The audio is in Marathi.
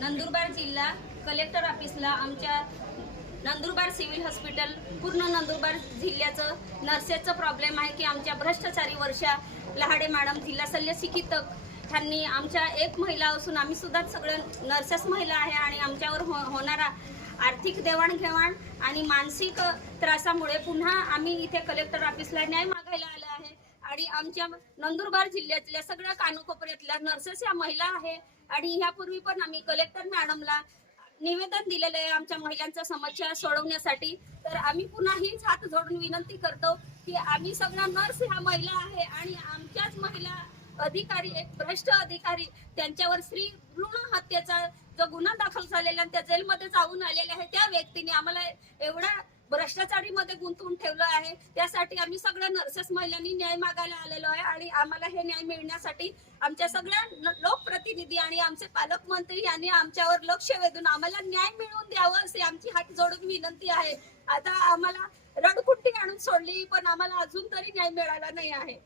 नंदुरबार जिल्हा कलेक्टर ऑफिसला आमच्या नंदुरबार सिव्हिल हॉस्पिटल पूर्ण नंदुरबार जिल्ह्याचं नर्सेसचं प्रॉब्लेम आहे की आमच्या भ्रष्टाचारी वर्षा लहाडे मॅडम जिल्हा शल्य चिकित्सक आमच्या एक महिला असून आम्ही सुद्धा सगळं नर्सेस महिला आहे आणि आमच्यावर हो होणारा आर्थिक देवाणघेवाण आणि मानसिक त्रासामुळे पुन्हा आम्ही इथे कलेक्टर ऑफिसला न्याय मागायला आलो आहे. आणि आमच्या नंदुरबार जिल्ह्यातल्या सगळ्या कानकोपऱ्यातल्या नर्सेस या महिला आहे. आणि ह्यापूर्वी पण आम्ही कलेक्टर मॅडमला निवेदन दिलेलं आहे आमच्या महिलांच्या समस्या सोडवण्यासाठी. तर आम्ही पुन्हा हीच हात जोडून विनंती करतो की आम्ही सगळ्या नर्स ह्या महिला आहे आणि आमच्याच महिला अधिकारी एक भ्रष्ट अधिकारी त्यांच्यावर स्त्री भ्रूण हत्येचा जो गुन्हा दाखल झालेला आणि त्या जेलमध्ये जाऊन आलेले आहे त्या व्यक्तीने आम्हाला एवढा भ्रष्टाचारीमध्ये गुंतवून ठेवलं आहे. त्यासाठी आम्ही सगळ्या नर्सेस महिलांनी न्याय मागायला आलेलो आहे आणि आम्हाला हे न्याय मिळण्यासाठी आमच्या सगळ्या लोकप्रतिनिधी आणि आमचे पालकमंत्री यांनी आमच्यावर लक्ष वेधून आम्हाला न्याय मिळवून द्यावं असे आमची हात जोडून विनंती आहे. आता आम्हाला रडकुट्टी आणून सोडली पण आम्हाला अजून तरी न्याय मिळाला नाही आहे.